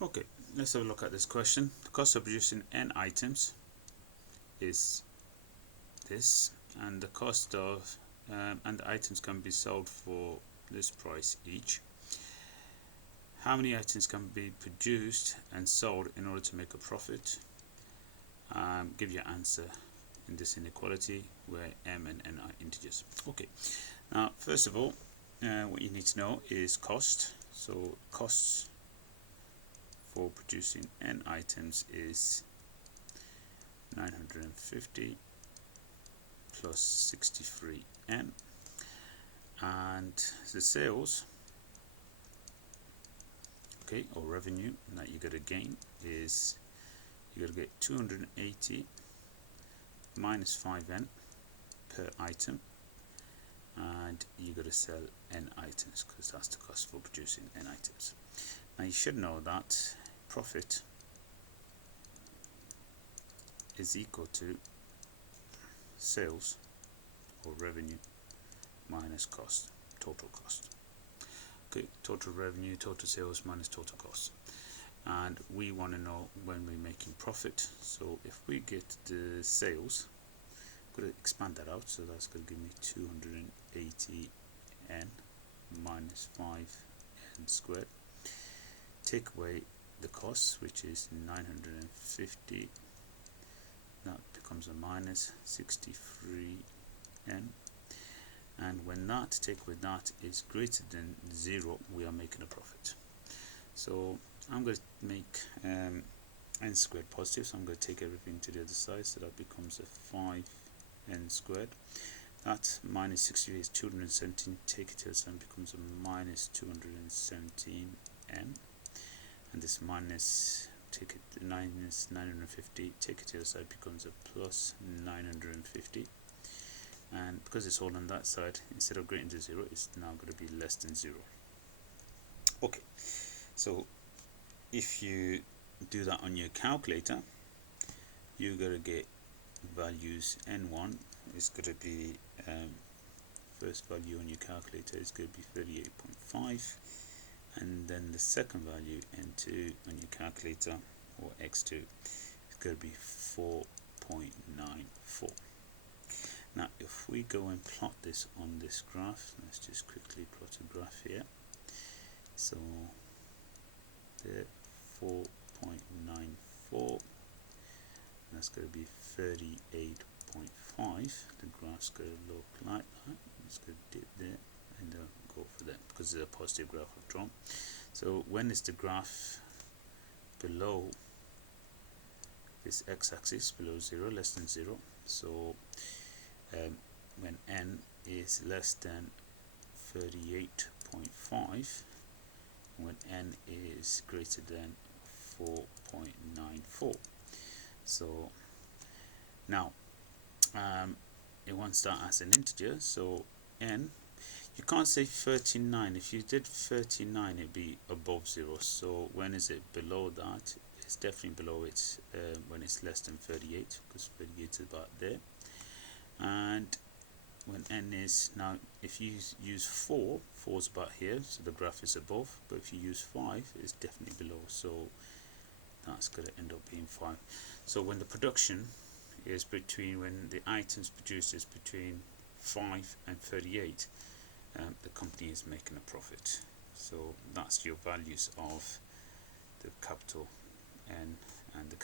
Okay, let's have a look at this question. The cost of producing n items is this, and the cost of and the items can be sold for this price each. How many items can be produced and sold in order to make a profit? Give your answer in this inequality where m and n are integers. Okay, now first of all, what you need to know is cost. So costs for producing n items is 950 plus 63n, and the sales, okay, or revenue that you're going to gain is you're going to get 280 minus 5n per item, and you're going to sell n items because that's the cost for producing n items. Now you should know that profit is equal to sales or revenue minus cost, total cost. Okay, total revenue, total sales minus total cost. And we want to know when we're making profit. So if we get the sales, I'm going to expand that out, so that's going to give me 280n minus 5n squared. Take away the cost, which is 950, that becomes a minus 63n, and when that take with that is greater than 0, we are making a profit. So I'm going to make n squared positive, so I'm going to take everything to the other side, so that becomes a 5n squared. That minus 63 is 217, take it to the side, becomes a minus 217n, and this minus, take it minus 950, take it to the side, becomes a plus 950, and because it's all on that side, instead of greater than 0, it's now going to be less than 0. Okay, so if you do that on your calculator, you're going to get values. N1 is going to be first value on your calculator is going to be 38.5, and then the second value, N2, on your calculator, or X2, is going to be 4.94. Now if we go and plot this on this graph, let's just quickly plot a graph here. So the 4.94, that's going to be 38.5. The graph's going to look like that. It's going to dip there and go for that because it's a positive graph I've drawn. So when is the graph below this x-axis, below 0, less than 0? So when n is less than 38.5, when n is greater than 4.94. So now it wants that as an integer, so n, you can't say 39. If you did 39, it'd be above 0. So when is it below that? It's definitely below it when it's less than 38, because 38 is about there. And when n is, now if you use 4 is about here, so the graph is above, but if you use 5, it's definitely below, so that's going to end up being 5. So when the production is between, when the items produced is between 5 and 38, the company is making a profit. So that's your values of the capital N and the